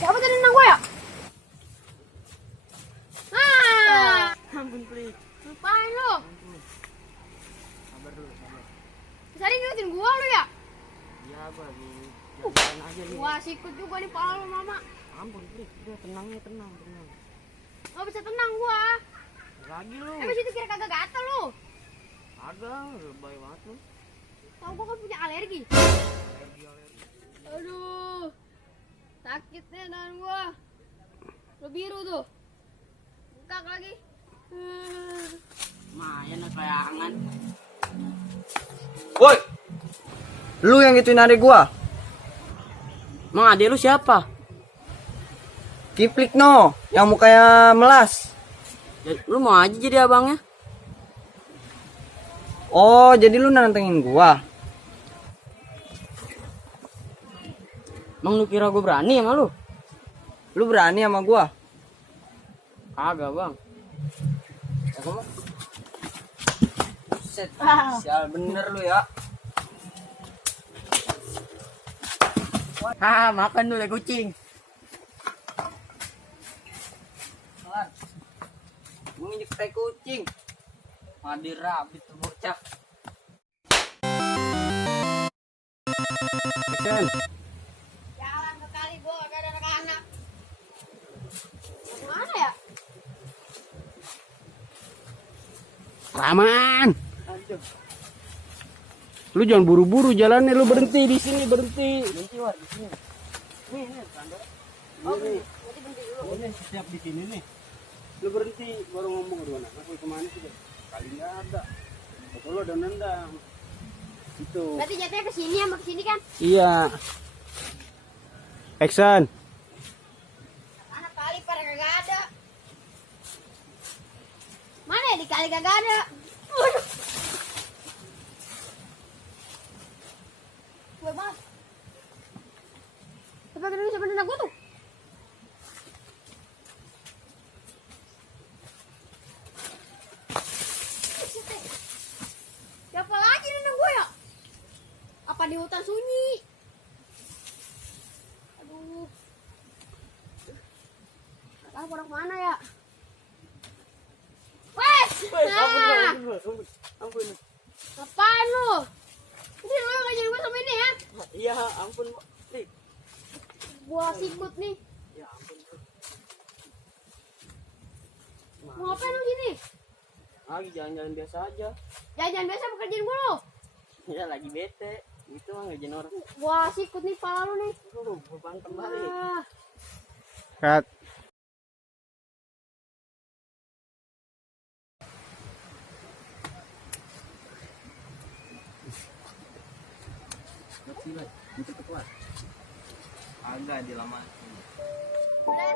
Siapa tadi nendang gue ya? Ah, Ampun, Plik. ngapain lu? Ampun. Sabar dulu, sabar. Tadi nyurutin gua lu ya? Iya, gua lagi jalan aja nih. Wah, sikut juga nih pala lu, Mama. Ampun, Plik. Udah tenang ya, tenang. Gak bisa tenang gua. Lagi lu. Emang situ kira kagak gatel lu? Agak, lebay banget lu. Tahu gua kan punya alergi. Alergi. Aduh. Sakit nih tangan gua. Lu biru tuh. Bengkak lagi. Lumayan kayangan. Woi, lu yang gituin adek gua. Emang adek lu siapa? Kiplik no, yang mukanya melas. Lu mau aja jadi abangnya? Oh, jadi lu nantengin gua. Emang lu kira gua berani sama lu? Lu berani sama gua? Kagak, Bang. Set, sial bener lu ya. Makan dulu kucing. Gua nginjek tai kucing. Mandi rabit tuh bocah. Kan. Jalan sekali gua gak ada anak-anak. Mana ya? Raman. Lu jangan buru-buru jalannya, lu berhenti di sini, berhenti. Berhenti war di sini. Nih, tanda. Oh, berarti berhenti dulu. Ini setiap di sini nih. Lu berhenti baru ngomong dulu anak. Aku kemana sih? Kali enggak ada. Betul lu udah nendang. Itu. Berarti jatuhnya ke sini sama ke sini kan? Iya. Action. Anak kali pada kagak ada. Mana ya di kali kagak ada? Waduh. Gue banget. Tapi kedua siapa nendang gue tuh? Siapa lagi nendang gue ya? Apa di hutan sunyi? Aduh. Gak tahu orang mana ya? Wes! Nah, Ampun. ngapain lu? Ini lu ngajarin gue sama ini ya? Iya, ampun. Nih. Gua sikut nih. Ya ampun. Mau ngapain lu sini? Lagi jalan-jalan biasa aja. Jajan biasa pekerjaan gue lu. Ya lagi bete. Itu mah ngerjain orang. Wah, sikut nih pala lu nih. Lu bantem balik. Ah. Cut. Agak dilamatin. Udah.